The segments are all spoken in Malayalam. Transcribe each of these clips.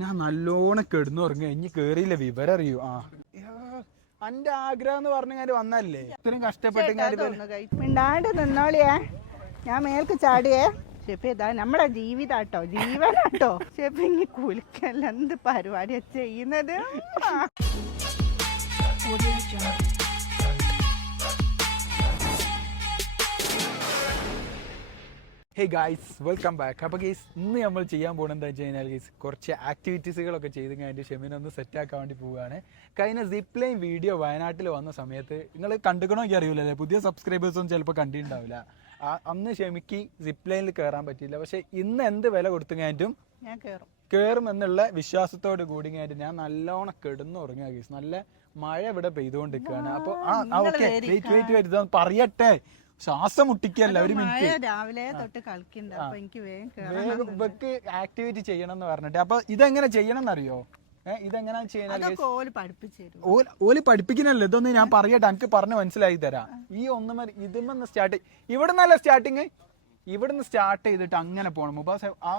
ഞാൻ നല്ലോണം കിടന്നു ഉറങ്ങി ഇനി കേറിയില്ല? വിവരം അറിയൂ. ആ. അന്റെ ആഗ്രഹം എന്ന് പറഞ്ഞു വന്നല്ലേ ഇത്രയും കഷ്ടപ്പെട്ട് മിണ്ടാണ്ട് നിന്നോളിയേ. ഞാൻ മേൽക്ക് ചാടിയേ. ഷെഫി ഇതാ നമ്മുടെ ജീവിതാട്ടോ. ജീവനാട്ടോ. ഷെഫി ഇനി കുലിക്കല്ല എന്ത് പരിപാടിയാ ചെയ്യുന്നത്? ഹേ ഗായ്സ് വെൽക്കം ബാക്ക് അപ്പോൾ ഗൈസ് ഇന്ന് നമ്മൾ ചെയ്യാൻ പോകുന്നത് എന്താ വെച്ച് കഴിഞ്ഞാൽ ഗൈസ് കുറച്ച് ആക്ടിവിറ്റീസുകളൊക്കെ ചെയ്ത് കഴിഞ്ഞിട്ട് ഷെമിനെ ഒന്ന് സെറ്റ് ആക്കാൻ വേണ്ടി പോവുകയാണ്. കഴിഞ്ഞ സിപ്ലൈൻ ലൈൻ വീഡിയോ വയനാട്ടിൽ വന്ന സമയത്ത് നിങ്ങൾ കണ്ടുക്കണമെങ്കിൽ അറിയില്ലല്ലേ? പുതിയ സബ്സ്ക്രൈബേഴ്സൊന്നും ചിലപ്പോൾ കണ്ടിട്ടുണ്ടാവില്ല. ആ- അന്ന് ഷെമിക്ക് സിപ്പ് ലൈനിൽ കയറാൻ പറ്റിയില്ല. പക്ഷേ ഇന്ന് എന്ത് വില കൊടുത്തു കഴിഞ്ഞിട്ടും ഞാൻ കയറും കയറും എന്നുള്ള വിശ്വാസത്തോട് കൂടി കഴിഞ്ഞിട്ട് ഞാൻ നല്ലോണം കിടന്നു ഉറങ്ങുക ഗൈസ് നല്ല മഴ ഇവിടെ പെയ്തുകൊണ്ടിരിക്കുകയാണ്. അപ്പോൾ ആ ഓക്കെ വെയിറ്റ് വെയിറ്റ് വെയിറ്റ് പറയട്ടെ. ശ്വാസം മുട്ടിക്കല്ല ഒരു മിനിറ്റ് രാവിലെ തൊട്ട് കളിക്കുന്നുണ്ട്. അപ്പൊ എനിക്ക് വേഗം ആക്ടിവിറ്റി ചെയ്യണം എന്ന് പറഞ്ഞിട്ട്. അപ്പൊ ഇതെങ്ങനെ ചെയ്യണം എന്നറിയോ ഇതെങ്ങനെ ചെയ്യണം? ഓൽ പഠിപ്പിക്കുന്നല്ലോ പഠിപ്പിക്കണല്ലോ? ഇതൊന്നും ഞാൻ പറയട്ടെ എനിക്ക് പറഞ്ഞ് മനസ്സിലാക്കി തരാം. ഈ ഒന്നും ഇതിന്ന് സ്റ്റാർട്ട് ഇവിടെ നിന്നല്ല സ്റ്റാർട്ടിങ് ഇവിടുന്ന് സ്റ്റാർട്ട് ചെയ്തിട്ട് അങ്ങനെ പോകണം മുബാസ് ആ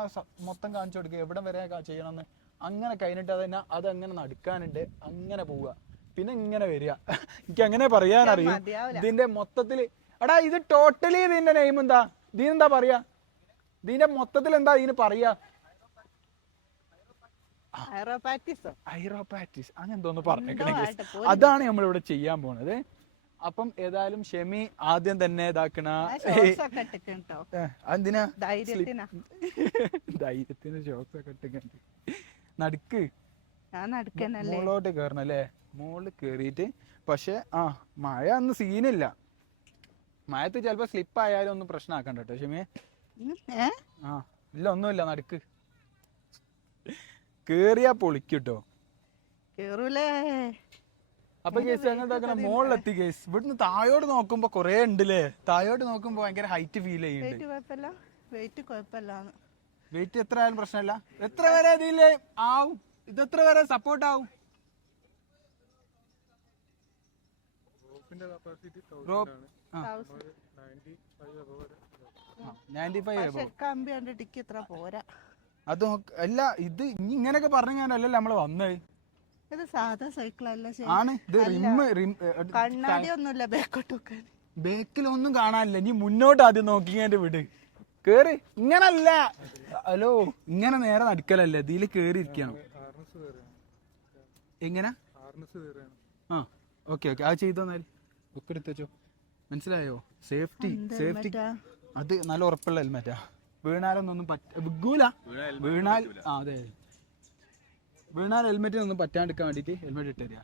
മൊത്തം കാണിച്ചു കൊടുക്കുക എവിടെ വരെ ചെയ്യണം ചെയ്യണമെന്ന്. അങ്ങനെ കഴിഞ്ഞിട്ട് അതന്നെ അങ്ങനെ നടക്കാനുണ്ട്. അങ്ങനെ പോവുക. പിന്നെ ഇങ്ങനെ വരിക. എനിക്ക് അങ്ങനെ പറയാനറിയും. ഇതിന്റെ മൊത്തത്തിൽ എടാ ഇത് ടോട്ടലി ഇതിന്റെ നെയിം എന്താ? ഇതിനെന്താ പറയാ? ഇതിന്റെ മൊത്തത്തിൽ എന്താ ഇതിന് പറയാ? ഐറോപാറ്റിസ് അങ്ങനെ എന്തോന്ന് പറഞ്ഞേക്കണേ നമ്മൾ ഇവിടെ അതാണ് ചെയ്യാൻ പോണത്. അപ്പം ഏതായാലും ഷെമി ആദ്യം തന്നെ ഇതാക്കണ എന്തിനാ ധൈര്യത്തിനാ. ഷോക്സ് ഒക്കെ ഇട്ടിട്ടുണ്ട് നടുക്ക്. മുകളിലോട്ട് കേറണല്ലേ മുകളിൽ കേറിയിട്ട്. പക്ഷെ ആ മഴ അന്ന് സീനില്ല മഴത്ത് ചിലപ്പോ സ്ലിപ്പ് ആയാലും ഒന്നും പ്രശ്നമാക്കണ്ട കേട്ടോ ഷമിയെ ആ ഇല്ല ഒന്നുമില്ല നടുക്ക്. കേറിയാ പൊളിക്കൂട്ടോ. കേറൂലേ. അപ്പൊ കേസ് അങ്ങനത്തെ മോളിലെത്തി കേസ്. ഇവിടുന്ന് താഴോട്ട് നോക്കുമ്പോ കൊറേ ഉണ്ടല്ലേ? താഴോട്ട് നോക്കുമ്പോ ഭയങ്കര ഹൈറ്റ് ഫീൽ ചെയ്യുന്നുണ്ട്. വെയിറ്റ് എത്ര ആയാലും പ്രശ്നമല്ല. എത്ര വരെ ഇതിൽ ആവും? ഇത് എത്ര വരെ സപ്പോർട്ട് ആവും? റോപ്പിന്റെ കപ്പാസിറ്റി കമ്പി കണ്ട് ടിക്ക് ഇത്ര പോരാ. അത് നോക്ക്- അല്ല ഇത് ഇങ്ങനെയൊക്കെ പറഞ്ഞാലല്ലേ നമ്മൾ വന്നത് ഇത് സാധാ സൈക്കിളല്ല ശരി. ആണ്. ഇത് റിമ്മ് റിം കണ്ണാടി ഒന്നുമില്ല ബാക്കോട്ട് വെക്കാൻ. ബേക്കിലൊന്നും കാണാനില്ല. നീ മുന്നോട്ട് ആദ്യം നോക്കിങ്ങാന്റെ വിട്. കേറി. ഇങ്ങനല്ല. ഹലോ ഇങ്ങനെ നേരെ നടക്കലല്ലേ. ഇതിൽ കേറി ഇരിക്കണം എങ്ങനെ ആ ഓക്കെ ഓക്കെ. അത് ചെയ്തോന്നാൽ ബുക്ക് എടുത്തോ മനസ്സിലായോ? സേഫ്റ്റി സേഫ്റ്റി അത് നല്ല ഉറപ്പുള്ള ഹെൽമെറ്റാ. വീണാലൊന്നും പറ്റ വിഗൂല. വീണാൽ ആ അതെ. വീണാൽ ഹെൽമെറ്റിനൊന്നും പറ്റാണ്ടിരിക്കാൻ വേണ്ടിട്ട് ഹെൽമെറ്റ് ഇട്ട് തരിക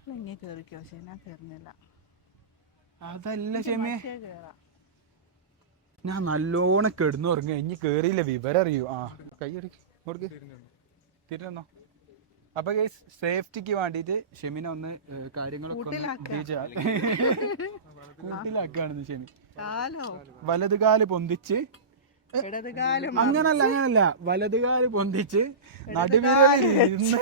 അതല്ല ക്ഷമേ ഞാൻ നല്ലോണം കിടന്നു ഉറങ്ങുക ഇനി കേറിയില്ല വിവരം അറിയൂ ആ കൈ കൊടുക്ക്. തിരിഞ്ഞോ അപ്പൊ ഗൈസ് സേഫ്റ്റിക്ക് വേണ്ടിയിട്ട് ഷെമിന ഒന്ന് കാര്യങ്ങളൊക്കെ ഒന്ന് കൂട്ടിലാക്കുക. കൂട്ടിലാക്കുകയാണ് ഷെമി. കാലോ? വലത് കാൽ പൊന്തിച്ച് അങ്ങനല്ല അങ്ങനല്ല. വലത് കാൽ പൊന്തിച്ച്. നടുവിരുന്ന്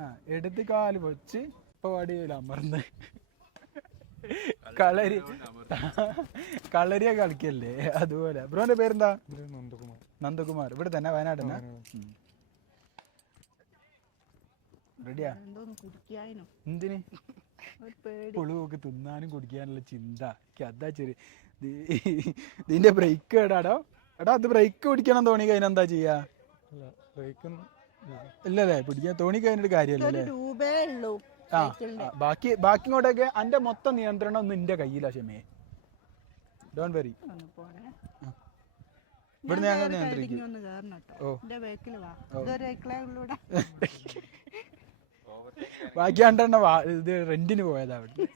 ആ ഇടത് കാൽ വെച്ച് ഇപ്പൊ വടിയിൽ അമർന്ന്. കളരി കളരിയ കളിക്കല്ലേ? അതുപോലെ. ബ്രോന്റെ പേരെന്താ? നന്ദകുമാർ. ഇവിടെ തന്നെ വയനാട് തന്നെ? റെഡിയാ? എന്തിന്? പുളുവൊക്കെ തിന്നാനും കുടിക്കാനുള്ള ചിന്ത. എനിക്ക് അതാ ചെറിയ ഇതിന്റെ ബ്രേക്ക് എടാടോ എടാ അത് ബ്രേക്ക് പിടിക്കണം തോണി കഴിഞ്ഞാൽ എന്താ ചെയ്യാ? ഇല്ലല്ലേ പിടിക്കാൻ തോണി കഴിഞ്ഞിട്ട് കാര്യമല്ലേ? ആ ബാക്കി ബാക്കി ഇങ്ങോട്ടൊക്കെ എന്റെ മൊത്തം നിയന്ത്രണം നിന്റെ എന്റെ കയ്യിലാ ക്ഷമേ ഡോൺ വെറി ഇവിടുന്ന് ഞങ്ങൾ നിയന്ത്രിക്കും. ഓ. ബാക്കി രണ്ടെണ്ണ ഇത് റെന്റിന് പോയതാ അവിടെ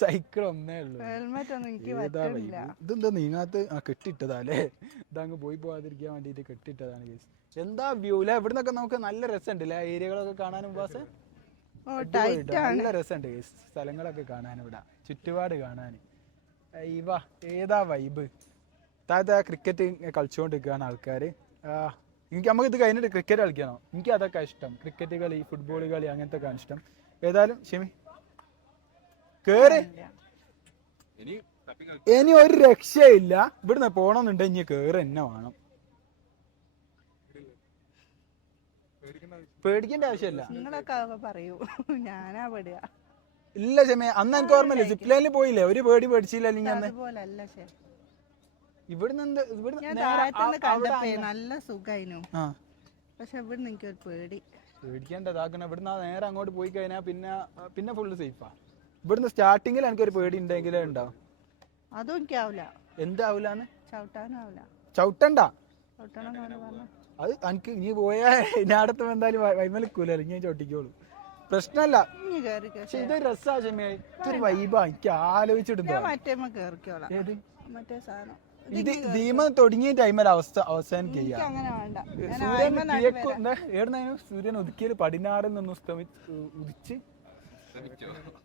സൈക്കിൾ ഒന്നേ ഉള്ളൂ. ഹെൽമെറ്റ് ഒന്നും എനിക്ക് ഏതാ പറ്റില്ല ഇതെന്താ നീങ്ങാത്ത ആ കെട്ടിട്ടതാ അല്ലേ ഇതങ്ങ് പോയി പോവാതിരിക്കാൻ വേണ്ടിട്ട് കെട്ടിട്ടതാണ് കേസ് എന്താ വ്യൂ അല്ലേ ഇവിടുന്നൊക്കെ നമുക്ക് നല്ല രസമുണ്ട് അല്ലേ ഏരിയകളൊക്കെ കാണാനും അടിപൊളിയായിട്ട് നല്ല രസമുണ്ട് കേസ് സ്ഥലങ്ങളൊക്കെ കാണാൻ ഇവിടെ. ചുറ്റുപാട് കാണാൻ. ഇവ ഏതാ വൈബ് താഴത്തെ ക്രിക്കറ്റ് കളിച്ചുകൊണ്ടിരിക്കുകയാണ് ആൾക്കാർ എനിക്ക് നമുക്ക് ഇത് കഴിഞ്ഞിട്ട് ക്രിക്കറ്റ് കളിക്കണോ എനിക്ക് അതൊക്കെ ഇഷ്ടം. ക്രിക്കറ്റ് കളി ഫുട്ബോൾ കളി അങ്ങനത്തെ ഒക്കെ ഇഷ്ടം. ഏതായാലും ഷെമി കേറി. ഇനി ഒരു രക്ഷയില്ല. ഇവിടുന്ന് പോണമെന്നുണ്ടെങ്കിൽ ഇനി കേറി എന്നെ വേണം. പേടിക്കേണ്ട ആവശ്യമില്ല. നിങ്ങളൊക്കെ പറയൂ. ഞാനാ പെടുക. ഇല്ല ചെമ്മേ അന്ന് എനിക്ക് ഓർമ്മയില്ല. സിപ്ലൈനിൽ പോയില്ലേ? ഒരു പേടി പേടിച്ചില്ല അല്ലെങ്കിൽ അന്ന്? ഇവിടുന്ന് എന്ത് ഇവിടുന്ന് ഞാൻ നേരെ താഴത്തുനിന്ന് ആ- അവിടെ കണ്ടപ്പോ നല്ല സുഖായിനു. ആ. പക്ഷെ ഇവിടുന്ന് എനിക്കൊരു പേടി. പേടിക്കേണ്ടതാക്കണം ഇവിടുന്ന് ആ നേരെ അങ്ങോട്ട് പോയി കഴിഞ്ഞാൽ പിന്നെ പിന്നെ ഫുള്ള് സേഫാ ഇവിടുന്ന് സ്റ്റാർട്ടിങ്ങിൽ എനിക്കൊരു പേടി ഉണ്ടെങ്കിലേ ഉണ്ടാവും അതും എനിക്കാവില്ല എന്താവൂലാന്ന്? ചവിട്ടാനും ആവില്ല ചവിട്ടണ്ട. ചവിട്ടണം അത് എനിക്ക് നീ പോയാ ഞാൻ അടുത്ത് എന്തായാലും വൈമലിക്കൂല അല്ലെങ്കിൽ ഞാൻ ചവിട്ടിക്കോളൂ. പ്രശ്നമല്ല ഇനി പക്ഷെ ഇതൊരു രസാ ഷെമിയ. ഇതൊരു വൈബാ എനിക്ക് ആലോചിച്ചിടുമ്പോ ഞാൻ മറ്റേമ്മ കേറിക്കോളാം. ഏത്? മറ്റേ സാധനം. ഇത് ദീമ തുടങ്ങിയ ടൈമിൽ അവസ്ഥ അവസാനം എനിക്ക് അങ്ങനെ വേണ്ട. ഞാൻ സൂര്യൻ ഒതുക്കിയത്? പടിഞ്ഞാറിൽ നിന്ന് ഉദിച്ച്.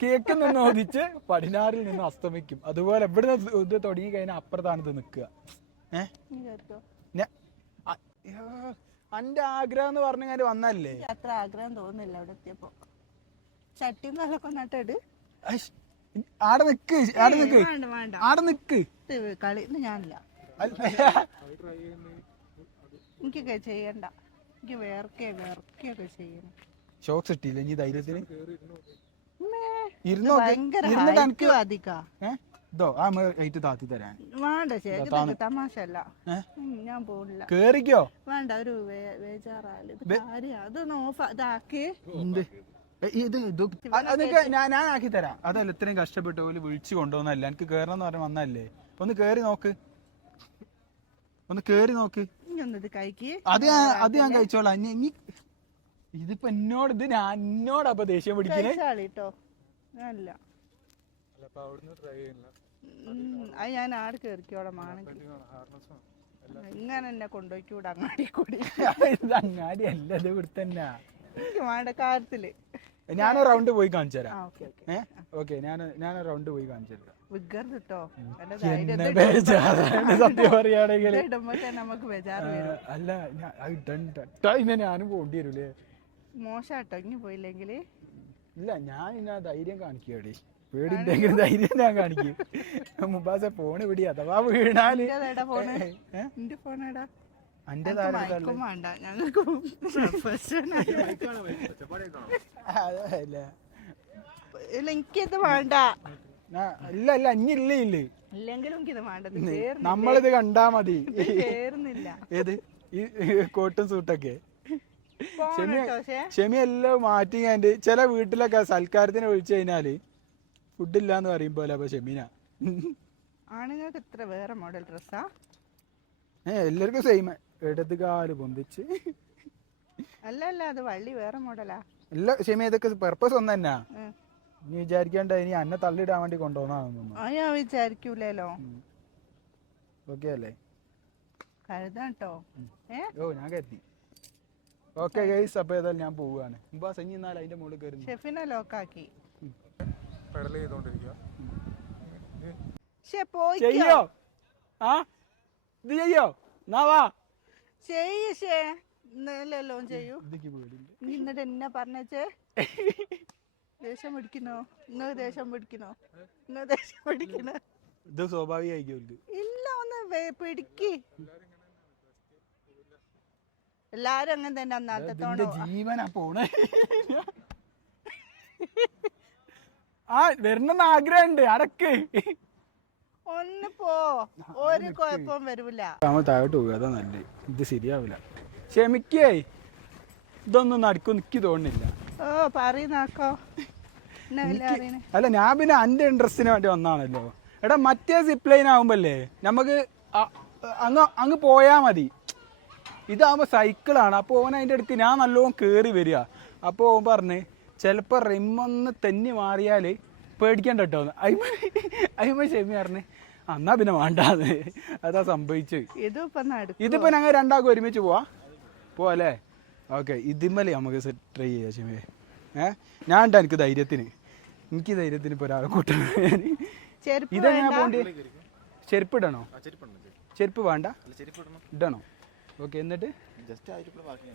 കേക്ക് നിന്ന് ഒതിച്ച് പടിഞ്ഞാറിൽ നിന്ന് അസ്തമിക്കും. അതുപോലെ എവിടെ ഇത് തുടങ്ങി കഴിഞ്ഞാൽ അപ്പുറത്താണ് ഇത് നിൽക്കുക. ഏഹ് അന്റെ ആഗ്രഹം എന്ന് പറഞ്ഞു കാര്യം വന്നല്ലേ? അത്ര ആഗ്രഹം തോന്നുന്നില്ല അവിടെ എത്തിയപ്പോ. ചട്ടി നല്ല നട്ടിട്. അയ്ഷ്, ആടെ നിക്ക് ആടെ നിക്ക്. ആടെ നിക്ക്. കളി ഞാനില്ല. എനിക്കൊക്കെ ചെയ്യണ്ട. എനിക്ക് വേർക്കെ വേർക്കൊക്കെ ചെയ്യണം. ഷോക്സ് ഇട്ടില്ല ഇനി ധൈര്യത്തിന്? ഇരുന്നോ ഭയങ്കര ഇരുന്നിട്ട് എനിക്ക് ഏഹ് ഇതോ ആ ഏറ്റു താത്തി തരാൻ. വേണ്ട ശരി ഇതൊക്കെ തമാശ അല്ല ഏഹ് ഉം, ഞാൻ പോണില്ല. കേറിക്കോ? വേണ്ട ഒരു കാര്യം അതൊന്ന് ഓഫ് ഇതാക്കി. ഇത് അതൊക്കെ ഞാൻ ഞാൻ ആക്കി തരാം. അതല്ല ഇത്രയും കഷ്ടപ്പെട്ട് പോലും വിളിച്ചു കൊണ്ടുവന്നല്ല എനിക്ക് കേറണം എന്ന് പറഞ്ഞ വന്നല്ലേ ഒന്ന് കേറി നോക്ക്. ഒന്ന് കേറി നോക്ക്. അത് ഞാൻ അത് ഞാൻ കഴിച്ചോളാം. ഇനി ഇനി ഇതിപ്പോ എന്നോട് ഇത് ഞാൻ എന്നോട് അപ്പൊ ദേഷ്യം പിടിക്കണേ. ഉം, അത് ഞാൻ ആട് ആണെങ്കിൽ ഇങ്ങനെ എന്നെ കൊണ്ടുപോയിക്കൂടെ അങ്ങാടി കൂടി. ഇത് അങ്ങാടി അല്ല ഇത് ഇവിടെ തന്നെ എനിക്ക് വേണ്ട കാര്യത്തിൽ. ഞാൻ റൗണ്ട് പോയി കാണിച്ചു തരാം. Okay okay. ഏഹ് ഓക്കെ ഞാൻ ഞാൻ റൗണ്ട് പോയി കാണിച്ചു തരാം. സത്യം പറയുകയാണെങ്കിൽ അല്ല ഞാനും പോണ്ടി വരൂലേ. മോശാട്ടോ ഇനി പോയില്ലെങ്കിൽ ഇല്ല ഞാൻ ഇന്ന ധൈര്യം കാണിക്കേടി പേടിണ്ടെങ്കിലും ധൈര്യം ഞാൻ കാണിക്കും. മുബാസെ ഫോൺ പിടി അഥവാ വീണാൽ. ഫോണേടാ അന്റെ വേണ്ട. ഞങ്ങൾക്ക് ഇല്ല എനിക്കിത് വേണ്ട. ഞാ- ഇല്ല ഇല്ല ഇല്ല ഇല്ല. ഇല്ലെങ്കിലും എനിക്കിത് വേണ്ടത് ചേർന്ന് നമ്മളിത് കണ്ടാ മതി. ഏത്? ഈ കോട്ടും സൂട്ടൊക്കെ. ക്ഷമി എല്ലാം മാറ്റി കണ്ട് ചില വീട്ടിലൊക്കെ സൽക്കാരത്തിന് ഒഴിച്ചു കഴിഞ്ഞാൽ ഫുഡില്ലാന്ന് പറയും പോലെ അപ്പൊ ഷെമീന. ആണുങ്ങൾക്ക് എത്ര? വേറെ മോഡൽ ഡ്രസ്സാ ഏ എല്ലാവർക്കും സെയിം ഇടത് കാൽ പൊന്തിച്ച്. അല്ല അല്ല അത് വള്ളി വേറെ മോഡലാ. എല്ലാ ക്ഷമ ഇതൊക്കെ പെർപ്പസ് ഒന്ന് തന്നെയാ നീ വിചാരിക്കണ്ട ഇനി അന്നെ തള്ളിയിടാൻ വേണ്ടി കൊണ്ടുവന്നാണെന്നു അത് ഞാൻ വിചാരിക്കൂലല്ലോ. ഓക്കെ അല്ലേ? കരുതാം കേട്ടോ ഏ? ഓ ഞാൻ കരുതി. ഓക്കെ ഗൈസ് അപ്പൊ ഏതായാലും ഞാൻ പോവുകയാണ്. മുമ്പാ സഞ്ഞി എന്നാൽ അതിന്റെ മുകളിൽ കയറി ഷെഫിനെ ലോക്കാക്കി പെഡൽ ചെയ്തോണ്ടിരിക്കുക ഷെ പോയി ചെയ്യോ? ആ? ഇത് ചെയ്യോ? എന്നാ വാ. ചെയ്യ് ഇന്നലെല്ലോ ചെയ്യൂ? എന്നിട്ട് എന്നെ പറഞ്ഞേ ദേഷ്യം പിടിക്കണോ നിങ്ങൾ ദേഷ്യം പിടിക്കണോ നിങ്ങൾ ദേഷ്യം പിടിക്കണോ ഇത് സ്വാഭാവികമായിരിക്കും ഇല്ല ഒന്ന് പിടിക്ക്. എല്ലാരും അങ്ങനെ തന്നെ അന്നത്തെ ഇതിന്റെ ജീവനാ പോണേ. ആ വരണമെന്ന് ആഗ്രഹമുണ്ട്. അടക്ക്. ഒന്ന് പോ. ഒരു കുഴപ്പവും വരൂല. നമ്മൾ താഴോട്ട് പോകുക അതാ നല്ലത്. ഇത് ശരിയാവില്ല. ക്ഷമിക്കേ. ഇതൊന്നും നടക്കും എനിക്ക് തോന്നുന്നില്ല. ഓ പറയുന്നാക്കോ അല്ല ഞാൻ പിന്നെ എന്റെ ഇൻട്രസ്റ്റിന് വേണ്ടി വന്നാണല്ലോ. എടാ മറ്റേ സിപ്പ് ലൈൻ ആകുമ്പല്ലേ നമുക്ക് അങ്ങ് അങ്ങ് പോയാൽ മതി. ഇതാകുമ്പോൾ സൈക്കിളാണ് അപ്പോൾ ഓൻ അതിന്റെ അടുത്ത് ഞാൻ നല്ലോണം കയറി വരിക. അപ്പോൾ ഓൻ പറഞ്ഞ് ചിലപ്പോൾ റിമ്മൊന്ന് തെന്നി മാറിയാൽ പേടിക്കണ്ട കേട്ടോ അയിമ അയിമ ഷെമി പറഞ്ഞ് എന്നാ പിന്നെ വേണ്ടാന്ന്. അതാ സംഭവിച്ചത് ഇതും ഇപ്പൊ നടക്കും ഇതിപ്പോ ഞങ്ങൾ രണ്ടാൾക്കും ഒരുമിച്ച് പോവാ. പോവാല്ലേ? ഓക്കെ ഇതിമ്മലേ നമുക്ക് ട്രൈ ചെയ്യാം ഷിമേ ഏ? ഞാൻ ഉണ്ടാ എനിക്ക് ധൈര്യത്തിന്. എനിക്ക് ധൈര്യത്തിന് ഇപ്പൊ ഒരാളെ കൂട്ടണം. ചെരുപ്പ് ഇതെങ്ങനെ പോണ്ടി ചെരുപ്പ് ഇടണോ? ആ ചെരുപ്പ് വേണ്ട? ഇടണം. ഇടണോ? ഓക്കെ എന്നിട്ട്? ജസ്റ്റ് ആയിട്ട് ബാക്കി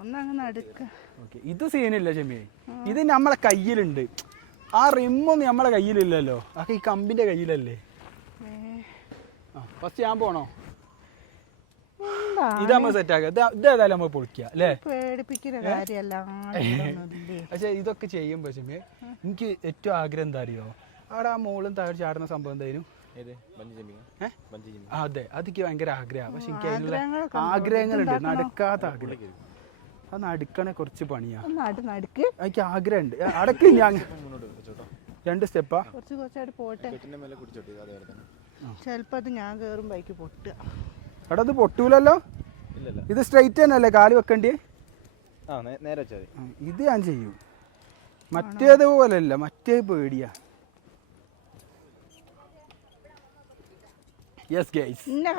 ഒന്നങ്ങ് നടക്ക. ഓക്കെ ഇത് സീനില്ല ഷെമിയെ ഇത് നമ്മളെ കയ്യിലുണ്ട്. ആ റിമ്മൊന്നും നമ്മളെ കയ്യിലില്ലല്ലോ. അതൊക്കെ ഈ കമ്പിന്റെ കയ്യിലല്ലേ? ആ ഫസ്റ്റ് ഞാൻ പോണോ? ഇതാ നമ്മൾ സെറ്റ് ആക്കുക. ഇത് ഏതായാലും നമ്മൾ പൊളിക്കുക അല്ലേ? പക്ഷെ ഇതൊക്കെ ചെയ്യും പക്ഷേ എനിക്ക് ഏറ്റവും ആഗ്രഹം എന്താ അറിയോ അവിടെ ആ മോളും താഴെ ചാടുന്ന സംഭവം എന്തായാലും ഏത്? ബഞ്ചി ജമ്പിങ് ബഞ്ചി ജമ്പിങ് അതെ. അതെനിക്ക് ഭയങ്കര ആഗ്രഹമാണ് പക്ഷെ എനിക്ക് അതിനുള്ള ഉണ്ട്. ആഗ്രഹങ്ങളുണ്ട്. നടക്കാത്ത ആഗ്രഹം. അത് നടക്കണേ കുറച്ച് പണിയാ. നാട് നടുക്ക്. എനിക്ക് ആഗ്രഹമുണ്ട്. അടക്ക് ഞാൻ രണ്ട് സ്റ്റെപ്പാ. കുറച്ച് കുറച്ചായിട്ട് പോട്ടെ. ചിലപ്പോ അത് ഞാൻ കേറും ബൈക്ക് പൊട്ടുക. എടാ അത് പൊട്ടൂലല്ലോ? ഇല്ലല്ല ഇത് സ്ട്രൈറ്റ് തന്നെ അല്ലേ കാൽ വെക്കണ്ടേ? ആ നേരെ ഇത് ഞാൻ ചെയ്യും. മറ്റേതുപോലല്ല മറ്റേ പേടിയാ. യെസ് ഗൈസ് ഇന്നെ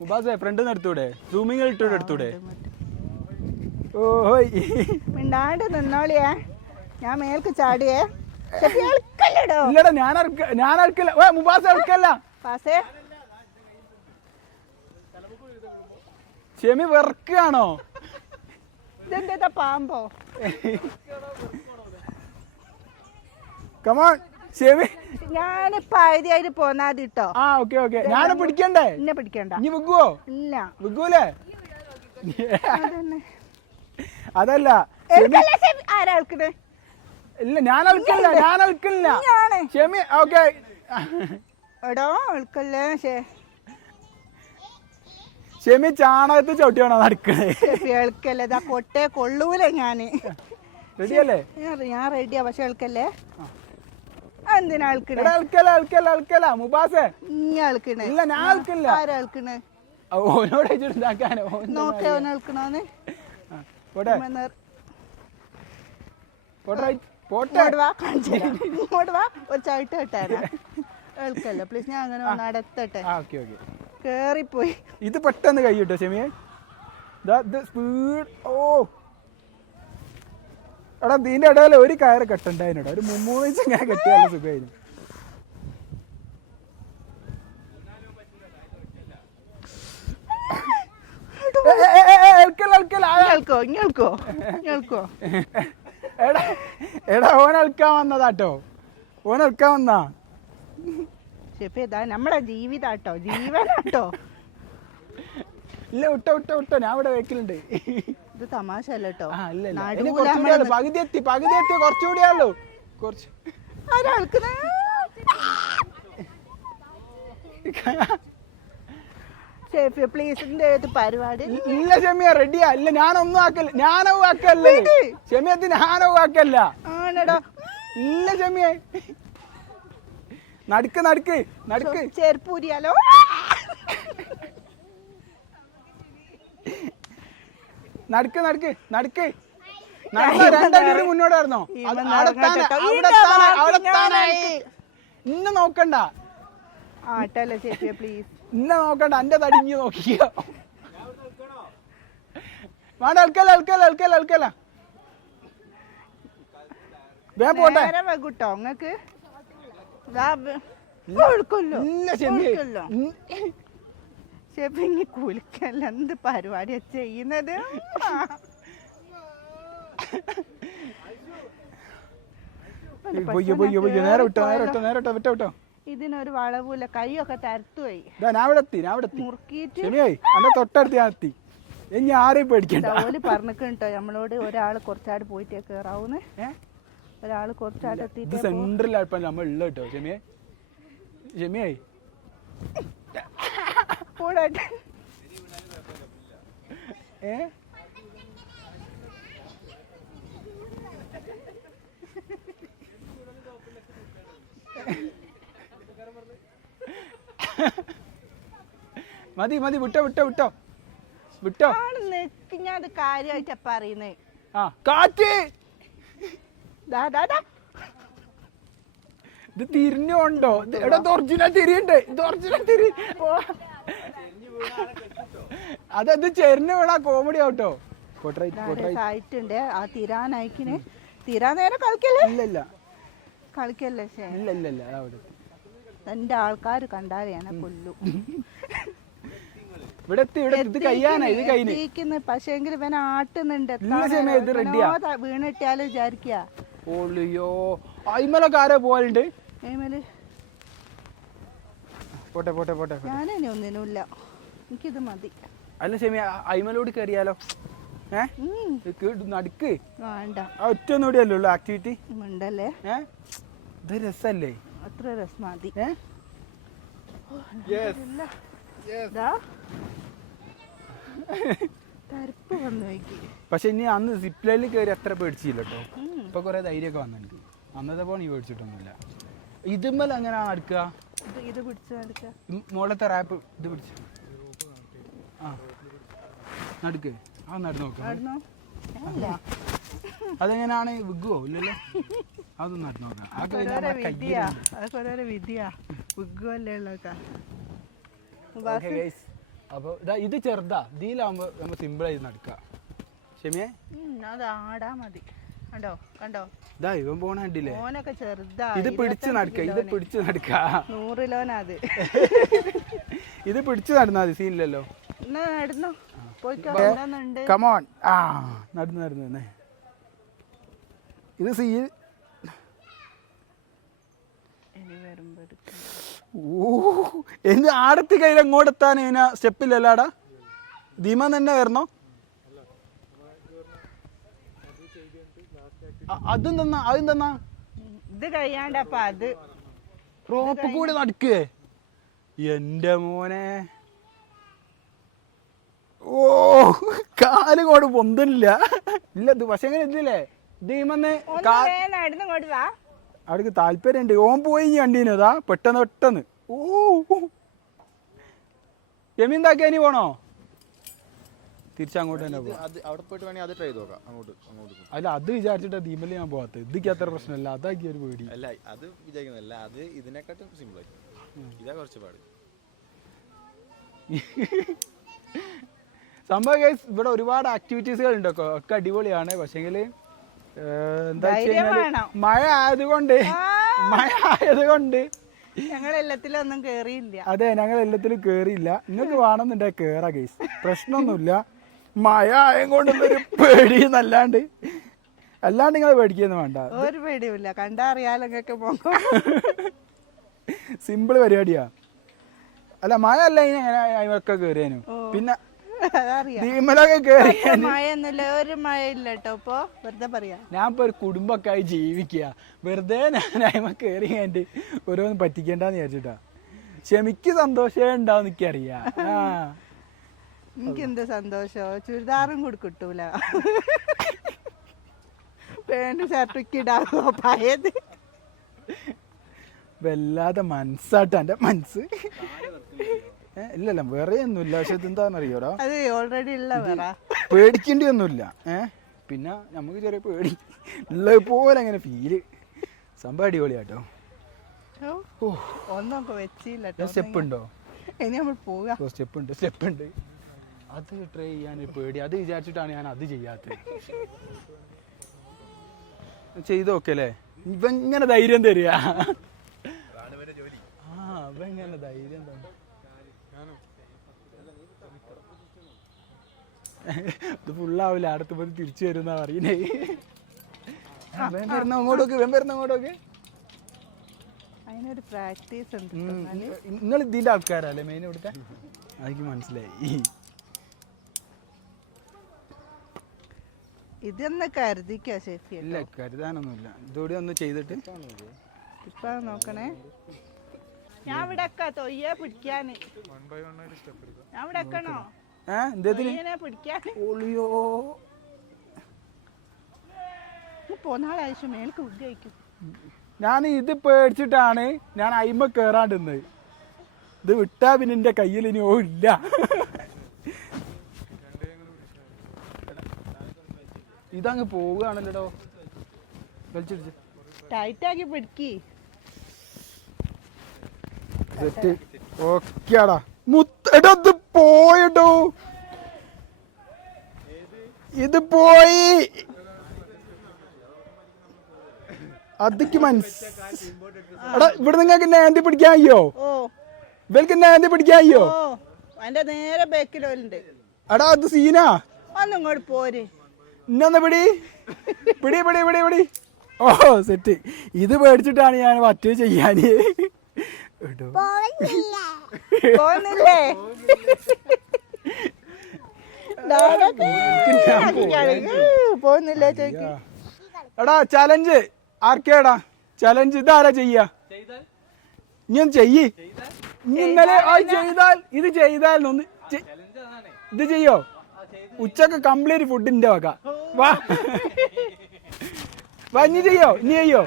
മുബാസെ ഫ്രണ്ട് എടുത്തൂടെ സൂമിങ് ഇട്ടൂടെ എടുത്തൂടെ ഓയ് മിണ്ടാണ്ട് നിന്നോളിയേ. ഞാൻ മേൽക്ക് ചാടിയേ. ഇല്ലടാ. ഞാൻ ഞാൻ അറക്കില്ല ഓ മുബാസ അറക്കല്ല. ഷെമി വെറുക്കാണോ ഇതെന്താ പാമ്പോ? കമോൺ ഷെമി ഞാൻ പകുതിയായിട്ട് പോന്നാതിട്ടോ. ആ ഓക്കെ ഓക്കെ. ഞാനെ പിടിക്കണ്ടേ? എന്നെ പിടിക്കണ്ട. നീ വിക്കുവോ? ഇല്ല. വിക്കൂലേ? അതല്ല എടുക്കല്ലേ ഷെഫി? ആരാ എടുക്കണേ? ഇല്ല ഞാൻ അൽക്കില്ല ഞാൻ അൽക്കില്ല ക്ഷമി ഷെമി ഓക്കെ. എടോ അൽക്കല്ലേ ശേ ഷെമി ചാണകത്ത് ചവിട്ടിയാണോ നടക്കണേ? ഷെഫി എടുക്കല്ലേ ഇതാ കൊട്ടേ കൊള്ളൂല ഞാൻ. റെഡിയല്ലേ? ഞാൻ- റെഡിയാ പക്ഷെ എടുക്കല്ലേ എന്തിനാ മുബാസേ. നീ ഇല്ല ഞാൻ ഓനോട് നോക്കേ പോട്ടെ. ഇങ്ങോട്ട് വാ കാണിച്ചു ഇങ്ങോട്ട് വാ ഒരു ചവിട്ട് കിട്ടാനാ. എടുക്കല്ലേ പ്ലീസ് ഞാൻ അങ്ങനെ ഒന്ന് നടത്തട്ടെ ആ ഓക്കെ ഓക്കെ. കേറിപ്പോയി. ഇത് പെട്ടെന്ന് കൈ കിട്ടോ ഷെമിയെ? Speed oh. എടാ ഇതിന്റെ ഇടയിൽ ഒരു കയറ് കെട്ടുണ്ടായിരുന്നു ഒരു മുമ്മൂന്ന് വെച്ച് ഇങ്ങനെ കെട്ടിയാലും സുഖമായിരുന്നു ഏ, ഏ, ഏ, ഏ, എടുക്കല്ല, എടുക്കല്ല, ആ, ഇങ്ങൾക്കോ ഇങ്ങൾക്കോ ഇങ്ങൾക്കോ എടാ എടാ ഓൻ അൽക്കാൻ വന്നതാട്ടോ ഓൻ അൽക്കാൻ വന്നാ. ഷെഫി ഇതാ നമ്മുടെ ജീവിതാട്ടോ ജീവനാട്ടോ ഇല്ല വിട്ടോ വിട്ടോ വിട്ടോ ഞാൻ ഇവിടെ വെക്കലുണ്ട്. ഇത് തമാശ അല്ല കേട്ടോ പകുതി എത്തി പകുതി എത്തി കുറച്ചുകൂടി ആണല്ലോ കുറച്ച് എടുക്കണേ ഷെഫി പ്ലീസ് ഇതിന്റെ ഏത് പരിപാടി. ഇല്ല ഷെമിയ റെഡിയാ ഇല്ല ഞാനൊന്നും ആക്കല്ല. ഞാനോ ആക്കല്ലേ. ഷെമിയത്ത് ഞാനോ ആക്കല്ല. ആണടാ. ഇല്ല ഷെമിയ. നടുക്ക് നടുക്ക് നടുക്ക്. ചേർപ്പൂരിയാലോ നടുക്ക് നടുക്ക് നടുക്ക്. രണ്ടടി മുന്നോട്ടായിരുന്നോ അവിടെ നോക്കണ്ട. ആട്ടല്ലേ ചേച്ചിയെ പ്ലീസ് ഇന്നെ നോക്കണ്ട എന്റെ തടിഞ്ഞ് നോക്കിയോ വേണ്ട അൽക്കല അൽക്കല അൽക്കല അൽക്കല. വേ പോട്ടെ വെക്കൂട്ടോ നിങ്ങക്ക് ഇനി കുലിക്കല്ല എന്ത് പരിപാടിയാ ചെയ്യുന്നത്? നേരെ വിട്ടോ നേരെ വിട്ടോ നേരെ വിട്ടോ വിട്ടോ വിട്ടോ. ഇതിനൊരു വളവുമില്ല. കൈയൊക്കെ തരത്തുപോയി. ഞാൻ എത്തി ഞാൻ എത്തി. മുറുക്കിയിട്ട് അന്നെ തൊട്ടടുത്ത് ഞാൻ എത്തി. ഇനി ആരെയും പേടിക്കണ്ട. ഓൽ പറഞ്ഞിട്ടോ നമ്മളോട് ഒരാൾ കുറച്ചാട് പോയിട്ടേ കേറാവൂന്ന്. ഒരാൾ ഒരാൾ കുറച്ചാട് എത്തിയിട്ട് സെൻട്രലായപ്പോ നമ്മൾ ഉള്ള കേട്ടോ ഷെമിയെ ഷെമിയായി കൂടായിട്ട് ഏ? മതി മതി വിട്ടോ വിട്ടോ വിട്ടോ. വിട്ടോ. ഞാൻ കാര്യമായിട്ടാ പറയുന്നേ. ആ കാറ്റ്. ഇത് തിരിഞ്ഞോണ്ടോ എടാ ഒറിജിനൽ തിരിയുണ്ട്. ഇത് ഒറിജിനൽ തിരി. അതത് ചെരിഞ്ഞ് വീണാ കോമഡി ആവട്ടോ. ആയിട്ടുണ്ട് ആ തിരാൻ നേരം കളിക്കല്ലേ? ഇല്ല കളിക്കല്ലേ ഇല്ല ഇല്ല ഇല്ല. അതവിടെ എന്റെ ആൾക്കാർ കണ്ടാലേ കൊല്ലു. ഇവിടെ എത്തി ഇവിടെ ഇത് കയ്യാനാ ഇത് പക്ഷേങ്കിൽ ഇവൻ ആട്ടുന്നുണ്ട്. വീണിട്ടാലും വിചാരിക്കുക അയിമലൊക്കെ ആരോ പോവാനുണ്ട് പോട്ടെ പോട്ടെ പോട്ടെ ഞാനിനി ഒന്നിനുമില്ല. എനിക്കിത് മതി. അല്ല ഷെമി അയിമലോട് കയറിയാലോ നടുക്ക്. വേണ്ട. ഒറ്റ ആക്ടിവിറ്റി ഉണ്ടല്ലേ? ഇത് രസല്ലേ? അത്ര രസം മതി. തരിപ്പ് വന്നു നോക്കി. പക്ഷെ ഇനി അന്ന് സിപ്ലൈനിൽ കയറി അത്ര പേടിച്ചില്ല കേട്ടോ ഇപ്പൊ കുറെ ധൈര്യമൊക്കെ വന്നു എനിക്ക് അന്നത്തെ പോണി പേടിച്ചിട്ടൊന്നുമില്ല. ഇതുമ്മൽ അങ്ങനെ അടുക്കുക ഇത് പിടിച്ചു മുകളിലത്തെ റാപ്പ് ഇത് പിടിച്ച്. ആ. നടുക്ക്. ആ നടന്നു നോക്കാം. അതെങ്ങനെയാണ് വിഗ്ഗോ ഇല്ലല്ലോ. അതൊന്നും നടന്നു നോക്കാം ആ കഴിഞ്ഞാ ഓരോരോ നമ്മുടെ വിധിയാ കയ്യിലുണ്ട്. അതൊക്കെ ഓരോരോ വിധിയാ ഉഗ്ഗല്ലേ ഉള്ളൊക്കെ Okay, guys. അപ്പൊ ഇതാ ഇത് ചെറുതാ. ഇതിലാവുമ്പോ നമ്മൾ സിമ്പിൾ ആയി നടക്കുക അത് ആടാ മതി. കണ്ടോ? കണ്ടോ? ഇതാ ഇവൻ പോണ കണ്ടില്ലേ? ചെറുതാ. ഇത് പിടിച്ച് നടക്ക. ഇത് പിടിച്ച് നടക്ക. നൂറ് കിലോനാ അത്. ഇത് പിടിച്ച് നടന്നാ മതി. സീനില്ലല്ലോ. എന്നാ നടന്നോ. പോയിക്കോ. എന്താന്നുണ്ട് കമോൺ ആ നടന്നു നടന്നു തന്നെ ഇത് സി. ഓ എന്ത് ആടത്തി കയ്യിൽ അങ്ങോട്ടെത്താൻ ഇതിനാ സ്റ്റെപ്പില്ലല്ലാടാ? ധീമ തന്നെ വരണോ? അതും തന്നാ അതും തന്നാ. ഇത് കഴിയാണ്ടപ്പ അത് റോപ്പ് കൂടി നടക്കേ. എന്റെ മോനെ. ഓ കാൽ കൊണ്ട് പൊന്തണില്ല ഇല്ല ഇത് പക്ഷെ എങ്ങനെ ഇതില്ലേ ധീമന്ന് അവിടേക്ക് താല്പര്യമുണ്ട്. ഓൻ പോയി കണ്ടീനതാ പെട്ടെന്ന് പെട്ടെന്ന്. ഓ എമീന്താക്കിയാ ഇനി പോണോ? തിരിച്ചങ്ങോട്ട് തന്നെ ഇത് പോവാം. അത് അവിടെ പോയിട്ട് വേണമെങ്കിൽ അത് ട്രൈ ചെയ്ത് നോക്കാം അങ്ങോട്ട് അങ്ങോട്ട് പോകും അല്ല അത് വിചാരിച്ചിട്ട് ദീപൽ ഞാൻ പോകാത്തത് ഇതിക്ക് അത്ര പ്രശ്നമല്ല. അതാക്കി ഒരു പേടി. അല്ല അത് വിചാരിക്കുന്നില്ല അത് ഇതിനെക്കാട്ടും സിമ്പിൾ ആയി ഇതാ കുറച്ച് പാട്. സംഭവം ഇവിടെ ഒരുപാട് ആക്ടിവിറ്റീസുകൾ ഉണ്ട് ഒക്കെ ഒക്കെ അടിപൊളിയാണ്. പക്ഷെങ്കിൽ എന്താ മഴ ആയതുകൊണ്ട് മഴ ആയതുകൊണ്ട് ഞങ്ങൾ കേറിയില്ല. അതെ ഞങ്ങൾ എല്ലാത്തിലും കേറിയില്ല. നിങ്ങൾക്ക് വേണമെന്നുണ്ടെങ്കിൽ കേറാ ഗൈസ് പ്രശ്നമൊന്നുമില്ല. മഴ ആയം കൊണ്ടുള്ളൊരു പേടി എന്നല്ലാണ്ട്. അല്ലാണ്ട് നിങ്ങൾ പേടിക്കുന്നു വേണ്ട. ഒരു പേടിയുമില്ല. കണ്ടറിയാലോ സിമ്പിൾ പരിപാടിയാ. അല്ല മഴ അല്ല ഇനി എങ്ങനെ അയമൊക്കെ കയറിയാനും പിന്നെ ഭീമലൊക്കെ കേറി മഴയൊന്നുമില്ല ഒരു മഴയില്ല കേട്ടോ ഇപ്പൊ. വെറുതെ പറയാ. ഞാൻ ഇപ്പൊ ഒരു കുടുംബക്കായി ആയി ജീവിക്കുക. വെറുതെ ഞാൻ അയമ കേറി കഴിഞ്ഞിട്ട് ഓരോന്ന് പറ്റിക്കണ്ടെന്ന് വിചാരിച്ചിട്ടാ. ക്ഷമിക്ക് സന്തോഷമേ ഉണ്ടാവും എനിക്കറിയാ. എനിക്ക് എന്ത് സന്തോഷോ? ചുരിദാറും കൂടി കിട്ടൂല. പാന്റ് ഷർട്ടൊക്കെ ഇടാവോ? പഴയത്. വല്ലാതെ മനസ്സാട്ടോ എന്റെ മനസ്സ്. ഇല്ലല്ല വേറെ ഒന്നുമില്ല പക്ഷെ ഇതെന്താണെന്നറിയോടാ? അത് ഓൾറെഡി ഉള്ള പേടിക്കേണ്ടി ഒന്നുമില്ല ഏ പിന്നെ നമുക്ക് ചെറിയ പേടി. ഉള്ള പോലെ അങ്ങനെ ഫീൽ സംഭവം അടിപൊളിയാട്ടോ. ഓ, ഒന്നൊക്കെ വെച്ചില്ല സ്റ്റെപ്പ് ഉണ്ടോ? ഇനി നമ്മൾ പോവുക സ്റ്റെപ്പ് ഉണ്ട് സ്റ്റെപ്പ് ഉണ്ട്. അത് ട്രൈ ചെയ്യാൻ പേടി. അത് വിചാരിച്ചിട്ടാണ് ഞാൻ അത് ചെയ്യാത്തത്. ചെയ്ത് നോക്കല്ലേ? ഇവ ഇങ്ങനെ ധൈര്യം തരിക. ആ ഇങ്ങനെ ധൈര്യം തന്നു. ഇത് ഫുള്ളാവില്ല അടുത്ത് പോയി തിരിച്ചു വരുന്ന പറയുന്നേ. വരുന്ന അങ്ങോട്ടൊക്കെ ഇവൻ വരുന്ന അങ്ങോട്ടൊക്കെ? അതിനൊരു പ്രാക്ടീസ് ഉണ്ട് നിങ്ങൾ ഇതിന്റെ ആൾക്കാരല്ലേ മെയിൻ ഇവിടുത്തെ? അതെനിക്ക് മനസ്സിലായി. ഇതൊന്ന് കരുതിക്കോ ഷെഫി ഇല്ല കരുതാനൊന്നുമില്ല. ഇതോടെ ഒന്ന് ചെയ്തിട്ട്. ഇപ്പൊ നോക്കണേ. ഞാൻ ഇവിടെ തൊയ്യെ പിടിക്കാന്. ഞാൻ ഇവിടെ വെക്കണോ ഒളിയോ ഞാൻ ഇത് പേടിച്ചിട്ടാണ് ഞാൻ അയിമ കേറാണ്ടിരുന്നത് ഇത് വിട്ടാ പിന്നെ എന്റെ കയ്യിൽ ഇനി ഓ ഇല്ല. ഇതങ്ങ് പോവുകയാണല്ലോ വലിച്ചിടിച്ച്. ടൈറ്റാക്കി പിടിക്കി. സെറ്റ്. മുത്തടാ ഇത് പോയട്ടോ ഇത് പോയി. അതിക്ക് മനസ് എടാ ഇവിടെ നിങ്ങൾക്ക് നേന്തി പിടിക്കാൻ അയ്യോ? ഇവർക്ക് നേന്തി പിടിക്കാൻ അയ്യോ? അതിന്റെ നേരെ ബാക്കിലുണ്ട് എടാ അത് സീനാ. ഒന്നും പോര്. ഇന്നൊന്ന് പിടി. പിടി പിടി പിടി പിടി. ഓ സെറ്റ് ഇത് പേടിച്ചിട്ടാണ് ഞാൻ മറ്റേ ചെയ്യാൻ എടോ. പോകുന്നില്ലേ പോകുന്നില്ലേ ചോദിക്കും എടാ ചലഞ്ച് ആർക്കേടാ? ചലഞ്ച് ഇതാരാ ചെയ്യാ? ഇനി ഒന്ന് ചെയ്യ്. ഇനി ഇന്നലെ ആ ചെയ്താൽ ഇത് ചെയ്താൽ ഒന്ന് ഇത് ചെയ്യോ? ഉച്ചയ്ക്ക് കംപ്ലീറ്റ് ഫുഡിന്റെ വക. വാ. വാ ഇനി ചെയ്യോ? ഇനി ചെയ്യോ?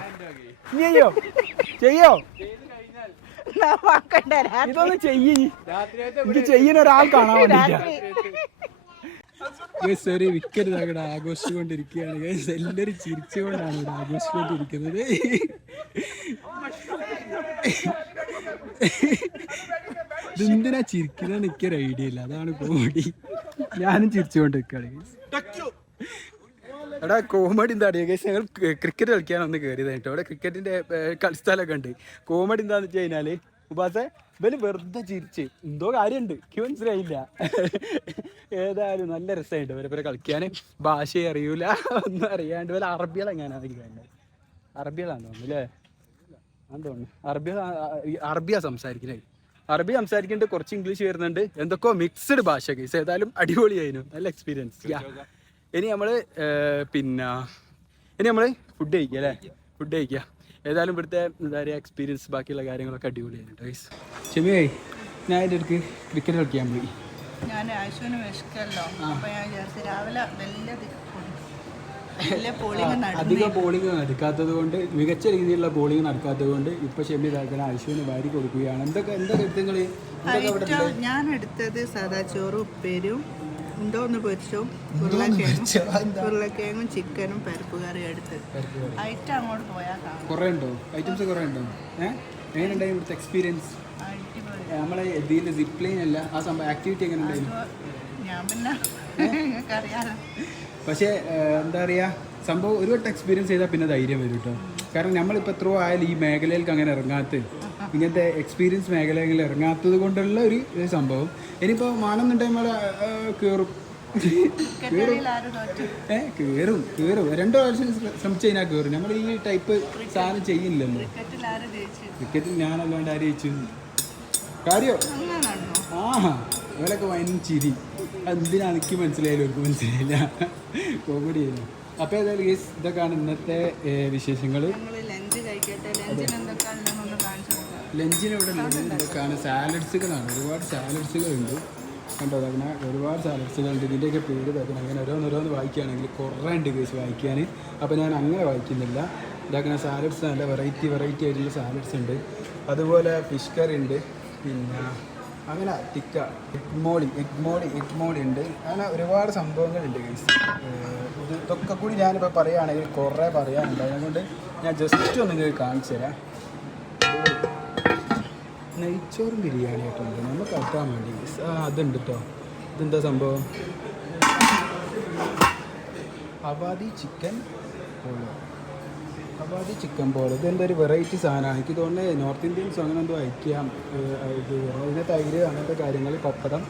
ഇനി ചെയ്യോ? ചെയ്യോ? ഇതൊന്ന് ചെയ്യ് എനിക്ക് ചെയ്യാൻ ഒരാൾ കാണാൻ വേണ്ടിട്ടാ. ഒരു വിക്കറ്റ് ഇവിടെ ആഘോഷിച്ചുകൊണ്ടിരിക്കുകയാണ്. എല്ലാവരും ചിരിച്ചുകൊണ്ടാണ് ഇവിടെ ആഘോഷിച്ചുകൊണ്ടിരിക്കുന്നത്. ഇതെന്തിനാ ചിരിക്കുന്ന എനിക്കൊരു ഐഡിയ ഇല്ല. അതാണ് കോമഡി. ഞാനും ചിരിച്ചുകൊണ്ടിരിക്കുകയാണ്. അവിടെ എടാ കോമഡി എന്താ? അറിയാം ഞങ്ങൾ ക്രിക്കറ്റ് കളിക്കാൻ ഒന്ന് കയറിയതായിട്ടോ അവിടെ ക്രിക്കറ്റിന്റെ കളിസ്ഥലമൊക്കെ ഉണ്ട്. കോമഡി എന്താന്ന് വെച്ച് കഴിഞ്ഞാൽ ഉപാസെ ഇവർ വെറുതെ ചിരിച്ച്. എന്തോ കാര്യമുണ്ട് എനിക്ക് മനസ്സിലായില്ല. ഏതായാലും നല്ല രസമായിട്ട് ഇവരെ ഇവരെ കളിക്കാൻ ഭാഷയെ അറിയൂല. ഒന്നും അറിയാണ്ട്. ഇവരെ അറബികളെങ്ങാനാണ് എനിക്ക് വേണ്ടത് അറബികളാണ് തോന്നുന്നു അല്ലേ ആണെന്ന് തോന്നുന്നു. അറബി അറബിയ സംസാരിക്കുന്നത് അറബി സംസാരിക്കുന്നുണ്ട് കുറച്ച് ഇംഗ്ലീഷ് വരുന്നുണ്ട്. എന്തൊക്കെയോ മിക്സ്ഡ് ഭാഷ കേസ് ഏതായാലും അടിപൊളിയായിരുന്നു നല്ല എക്സ്പീരിയൻസ് ഇനി നമ്മൾ പിന്നെ ഇനി നമ്മൾ ഫുഡ് കഴിക്കുക അല്ലേ ഫുഡ് കഴിക്കുക ഏതായാലും ഇവിടുത്തെ എന്താ പറയുക എക്സ്പീരിയൻസ് ബാക്കിയുള്ള കാര്യങ്ങളൊക്കെ അടിപൊളിയായിരുന്നു ഗൈസ് ചെമിയായി ഞാൻ അതിന്റെ അടുത്ത് ക്രിക്കറ്റ് കളിക്കാൻ പോയി. ഞാൻ ആശുവിന് വിശക്കല്ലോ അപ്പോൾ ഞാൻ വിചാരിച്ചു രാവിലെ വലിയ വലിയ പോളിങ് നടന്നു. അധികം ബോളിംഗ് നടക്കാത്തത് കൊണ്ട് മികച്ച രീതിയിലുള്ള ബോളിംഗ് നടക്കാത്തത് കൊണ്ട് ഇപ്പൊ ഷെമി ഇതാക്കാൻ ആശുവിന് വാരി കൊടുക്കുകയാണ്. എന്തൊക്കെ എന്തൊക്കെ എടുത്തങ്ങൾ ഞാൻ എടുത്തത് സാദാ ചോറും ഉപ്പേരും ഉണ്ടോന്ന് പൊരിച്ചോ? ഉരുളക്കിഴങ്ങും. ചിക്കനും പരിപ്പ് കറിയും എടുത്ത്. ഐറ്റം അങ്ങോട്ട് പോയാൽ കുറേ ഉണ്ടോ? ഐറ്റംസ് കുറേ ഉണ്ടോ? ഏഹ് എങ്ങനെയുണ്ടായി ഇവിടുത്തെ എക്സ്പീരിയൻസ് നമ്മളെ ഇതിൽ സിപ്ലൈൻ അല്ല ആ സംഭവം ആക്ടിവിറ്റി എങ്ങനെ ഉണ്ടായിരുന്നു? ഞാൻ പിന്നെ പക്ഷേ എന്താ പറയുക സംഭവം ഒരു വട്ടം എക്സ്പീരിയൻസ് ചെയ്താൽ പിന്നെ ധൈര്യം വരും കേട്ടോ കാരണം നമ്മളിപ്പോൾ എത്രയോ ആയാലും ഈ മേഖലയിലേക്ക് അങ്ങനെ ഇറങ്ങാത്ത ഇങ്ങനത്തെ എക്സ്പീരിയൻസ് മേഖലകളിൽ ഇറങ്ങാത്തത് കൊണ്ടുള്ള ഒരു സംഭവം. ഇനിയിപ്പോൾ മാണെന്നുണ്ടെങ്കിൽ നമ്മൾ കയറും ഏ കയറും കയറും രണ്ടു പ്രാവശ്യം ശ്ര- ശ്രമിച്ചു കഴിഞ്ഞാൽ കയറും നമ്മൾ ഈ ടൈപ്പ് സാധനം ചെയ്യില്ലല്ലോ. ക്രിക്കറ്റിൽ ഞാനല്ലാണ്ട് ആര് ജയിച്ചു? കാര്യോ ആ ഇവരൊക്കെ വയനും ചിരി എന്തിനാ എനിക്ക് മനസ്സിലായാലും എനിക്ക് മനസ്സിലായില്ല. കോമഡി ആയിരുന്നു അപ്പോൾ ഏതായാലും ഗേസ് ഇതൊക്കെയാണ് ഇന്നത്തെ വിശേഷങ്ങൾ ഞങ്ങൾ ലഞ്ച് കഴിക്കട്ടെ. ലഞ്ചിന് എന്തൊക്കെയാണെന്നൊന്ന് കാണിച്ചു കൊടുക്കാം ലഞ്ചിന് ഇവിടെ ഉള്ളത് ഇതൊക്കെയാണ് സാലഡ്സുകളാണ് ഒരുപാട് സാലഡ്സുകളുണ്ട് കണ്ടോ? അങ്ങനെ ഒരുപാട് സാലഡ്സുകളുണ്ട് ഇതിന്റെയൊക്കെ പേര് തക്കണം അങ്ങനെ ഓരോന്നോരോന്ന് വായിക്കുകയാണെങ്കിൽ കുറേ ഉണ്ട് കേസ് വായിക്കാൻ. അപ്പോൾ ഞാൻ അങ്ങനെ വായിക്കുന്നില്ല. ഇതാക്കുന്ന സാലഡ്സ് നല്ല വെറൈറ്റി വെറൈറ്റി ആയിട്ടുള്ള സാലഡ്സ് ഉണ്ട്. അതുപോലെ ഫിഷ് കറി ഉണ്ട്. പിന്നെ അങ്ങനെ tikka egg moilee egg moilee egg moilee ഉണ്ട്. അങ്ങനെ ഒരുപാട് സംഭവങ്ങളുണ്ട് ഗൈസ് ഇത് ഇതൊക്കെ കൂടി ഞാനിപ്പോൾ പറയുകയാണെങ്കിൽ കുറേ പറയാനുണ്ട്. അതുകൊണ്ട് ഞാൻ ജസ്റ്റ് ഒന്ന് നിങ്ങൾക്ക് കാണിച്ചു തരാം. നെയ്ച്ചോറും ബിരിയാണി ആയിട്ടുണ്ട് നമുക്ക് എത്താൻ വേണ്ടി ഗൈസ് ആ അതുണ്ട് കേട്ടോ ഇതെന്താ സംഭവം? അബാദി ചിക്കൻ പോളോ അബാദി ചിക്കൻ ബോൾ ഇതെന്തോ ഒരു വെറൈറ്റി സാധനമാണ്. എനിക്ക് തോന്നുന്നത് നോർത്ത് ഇന്ത്യൻസ് അങ്ങനെ എന്തോ അയക്കാം. ഇത് ഇതിന്റെ തൈര് അങ്ങനത്തെ കാര്യങ്ങൾ പപ്പടം.